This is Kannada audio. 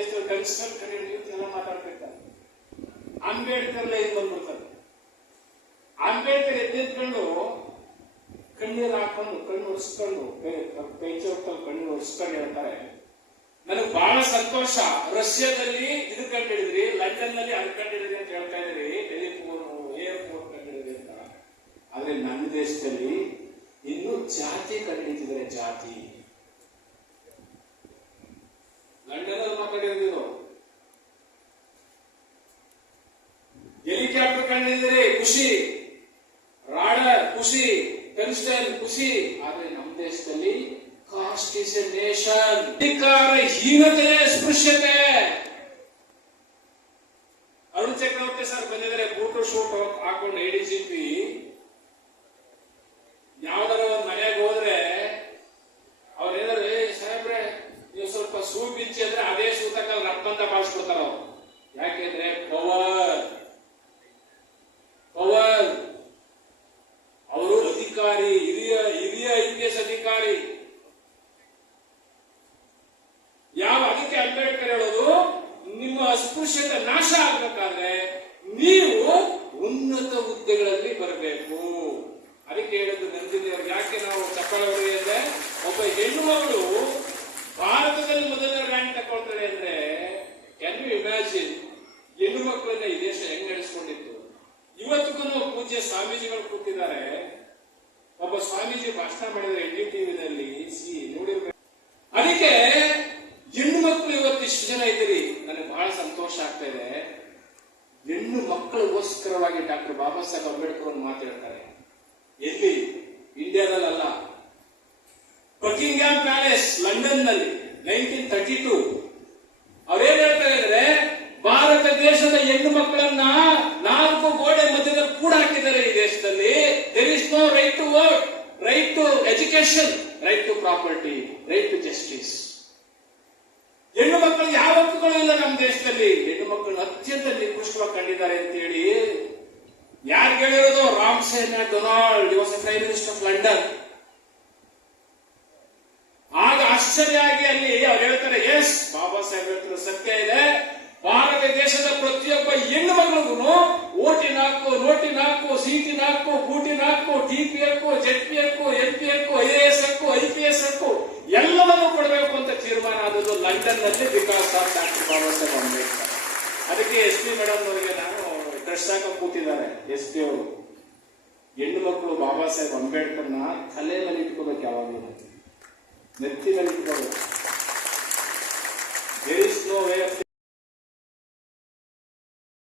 ದೇಶದಲ್ಲಿ ಕನ್ಸ್ಟ್ರಲ್ ಎಲ್ಲ ಮಾತಾಡ್ತಿರ್ತಾರೆ. ಅಂಬೇಡ್ಕರ್ಲೆ ಇದು ಬಂದ್ಬಿಡ್ತಾರೆ. ಅಂಬೇಡ್ಕರ್ ಎದ್ದಿದ್ಕೊಂಡು ಕಣ್ಣೀರು ಹಾಕೊಂಡು ಕಣ್ಣು ಒರೆಸ್ಕೊಂಡು ಕೈ ಚೌಕಲ್ಲಿ ಕಣ್ಣು ಒರೆಸ್ಕೊಂಡು ಹೇಳ್ತಾರೆ, ನನಗೆ ಬಹಳ ಸಂತೋಷ, ರಷ್ಯಾದಲ್ಲಿ ಇದು ಕಂಡಿಡಿದ್ರಿ, ಲಂಡನ್ ನಲ್ಲಿ ಅದು ಕಂಡಿಡಿದ್ರಿ ಅಂತ ಹೇಳ್ತಾ ಇದ್ರಿ, ಟೆಲಿಫೋನ್ ಏರ್ಪೋರ್ಟ್ ಕಂಡಿಡಿದ್ರಿ ಅಂತ. ಆದ್ರೆ ನಮ್ಮ ದೇಶದಲ್ಲಿ ಇನ್ನು ಜಾತಿ ಕಂಡಿಡಿದ್ರೆ ಜಾತಿ. ಲಂಡನ್ ಅಲ್ಲಿ ಮಾತಾಡಿದ್ರು, ಹೆಲಿಕಾಪ್ಟರ್ ಕಂಡಿದ್ರಿ ಖುಷಿ, ರಾಡರ್ ಖುಷಿ, ಟಂಗ್ಸ್ಟನ್ ಖುಷಿ. ಆದ್ರೆ ನಮ್ಮ ದೇಶದಲ್ಲಿ ಕಾಸ್ಟ್ ಇಸ್ ಎ ನೇಷನ್, ಅಧಿಕಾರ ಹೀನತೆ, ಸ್ಪೃಶ್ಯತೆ. ಅರುಣ್ ಚಕ್ರವರ್ತಿ ಸರ್ ಬಂದಿದ್ದಾರೆ, ಬೂಟು ಶೂಟ್ ಹಾಕೊಂಡು ಎಡಿಜಿಪಿ. ಯಾವ್ದಾರ ಒಂದ್ ಮನೆಗೆ ಹೋದ್ರೆ ಅವ್ರೇನಾದ್ರೆ, ಸಾಹೇಬ್ರೆ ನೀವು ಸ್ವಲ್ಪ ಸೂ ಬಿಚ್ಚಿ ಅಂದ್ರೆ ಅದೇ ಸೂತಕಲ್ಲಿ ರಪ್ಪಂತ ಬಾಳಿಸ್ಕೊಡ್ತಾರ ಅವ್ರು. ಯಾಕೆಂದ್ರೆ ಪವರ್ ಅವರು ಅಧಿಕಾರಿ, ಹಿರಿಯ ಐಪಿಎಸ್ ಅಧಿಕಾರಿ. ಅದಕ್ಕೆ ಅಂಬೇಡ್ಕರ್ ಹೇಳೋದು, ನಿಮ್ಮ ಅಸ್ಪೃಶ್ಯತೆ ನಾಶ ಆಗ್ಬೇಕಾದ್ರೆ ನೀವು ಉನ್ನತ ಹುದ್ದೆಗಳಲ್ಲಿ ಬರಬೇಕು. ಅದಕ್ಕೆ ಹೇಳಿದ್ದು ನಂದಿನಿ ಅವ್ರಿಗೆ. ಯಾಕೆ ನಾವು ಚಪ್ಪಾಳೆ ಅಂದ್ರೆ, ಒಬ್ಬ ಹೆಣ್ಣು ಮಗಳು ಭಾರತದಲ್ಲಿ ಮೊದಲನೇ ರ್ಯಾಂಕ್ ತಗೊಳ್ತಾರೆ ಅಂದ್ರೆ, ಕ್ಯಾನ್ ಯು ಇಮ್ಯಾಜಿನ್ ಹೆಣ್ಣು ಮಕ್ಕಳನ್ನ ಈ ದೇಶ ಹೆಂಗ್ ನಡೆಸ್ಕೊಂಡಿತ್ತು. ಇವತ್ತಿಗೂ ಪೂಜ್ಯ ಸ್ವಾಮೀಜಿಗಳು ಕೂತಿದ್ದಾರೆ. ಒಬ್ಬ ಸ್ವಾಮೀಜಿ ಭಾಷಣ ಮಾಡಿದ್ರೆ NDTV ನೋಡಿರ್ಬೇಕು. ಅದಕ್ಕೆ ಹೆಣ್ಣು ಮಕ್ಕಳು ಇವತ್ತು ಇಷ್ಟು ಜನ ಇದ್ದೀರಿ, ನನಗೆ ಬಹಳ ಸಂತೋಷ ಆಗ್ತಾ ಇದೆ. ಹೆಣ್ಣು ಮಕ್ಕಳಿಗೋಸ್ಕರವಾಗಿ ಡಾಕ್ಟರ್ ಬಾಬಾ ಸಾಹೇಬ್ ಅಂಬೇಡ್ಕರ್ ಒಂದು ಮಾತಾಡ್ತಾರೆ. ಎಲ್ಲಿ? ಇಂಡಿಯಾದಲ್ಲ, ಬಕಿಂಗ್ಹ್ಯಾಮ್ ಪ್ಯಾಲೇಸ್ ಲಂಡನ್ ನಲ್ಲಿ 1932. ಅವ್ರೇನ್ ಹೇಳ್ತಾರೆ ಅಂದ್ರೆ, ಭಾರತ ದೇಶದ ಹೆಣ್ಣು ಮಕ್ಕಳನ್ನ 4 ಗೋಡೆ ಮಧ್ಯದಲ್ಲಿ ಕೂಡ ಹಾಕಿದ್ದಾರೆ ಈ ದೇಶದಲ್ಲಿ. There is no right to work, right to education, right to property, right to justice. ಹೆಣ್ಣು ಮಕ್ಕಳಿಗೆ ಯಾವ ಹಕ್ಕುಗಳು ಇಲ್ಲ ನಮ್ಮ ದೇಶದಲ್ಲಿ. ಹೆಣ್ಣು ಮಕ್ಕಳನ್ನ ಅತ್ಯಂತ ನಿಕೃಷ್ಟವಾಗಿ ಕಂಡಿದ್ದಾರೆ ಅಂತ ಹೇಳಿ ಯಾರು ಹೇಳಿರೋದು? Ramsay McDonald was prime minister of London. ಆಗ ಆಶ್ಚರ್ಯ ಆಗಿ ಅಲ್ಲಿ ಅವ್ರು ಹೇಳ್ತಾರೆ, ಎಸ್ ಬಾಬಾ ಸಾಹೇಬ್ ಹೇಳ್ತಾರೆ ಸತ್ಯ ಇದೆ. ಭಾರತ ದೇಶದ ಪ್ರತಿಯೊಬ್ಬ ಹೆಣ್ಣು ಮಗಳಿಗೂ ಓಟಿನ ಹಕ್ಕು, ನೋಟಿನ ಹಕ್ಕು, ಸೀಟಿನ ಹಕ್ಕು, ಗೂಟಿನ ಹಕ್ಕು, TP ಹಕ್ಕು, ZP ಹಕ್ಕು, MP ಹಕ್ಕು, IAS ಹಕ್ಕು, IPS ಹಕ್ಕು ಎಲ್ಲವನ್ನೂ ಕೊಡಬೇಕು ಅಂತ ತೀರ್ಮಾನ ಆದದ್ದು ಲಂಡನ್ ನಲ್ಲಿ, because of doctor Baba Saheb Ambedkar. ಅದಕ್ಕೆ SP ಮೇಡಮ್ ಅವರಿಗೆ ನಾನು ಡ್ರೆಸ್ ಹಾಕಿ ಕೂತಿದ್ದಾರೆ. SP ಅವರು ಹೆಣ್ಣು ಮಕ್ಕಳು ಬಾಬಾ ಸಾಹೇಬ್ ಅಂಬೇಡ್ಕರ್ನ ತಲೆ ಮೇಲೆ ಇಟ್ಕೋಬೇಕು, ಯಾವಾಗಲೂ ನೆತ್ತಿ ಮೇಲೆ ಇಟ್ಕೋಬೇಕು. There is no way of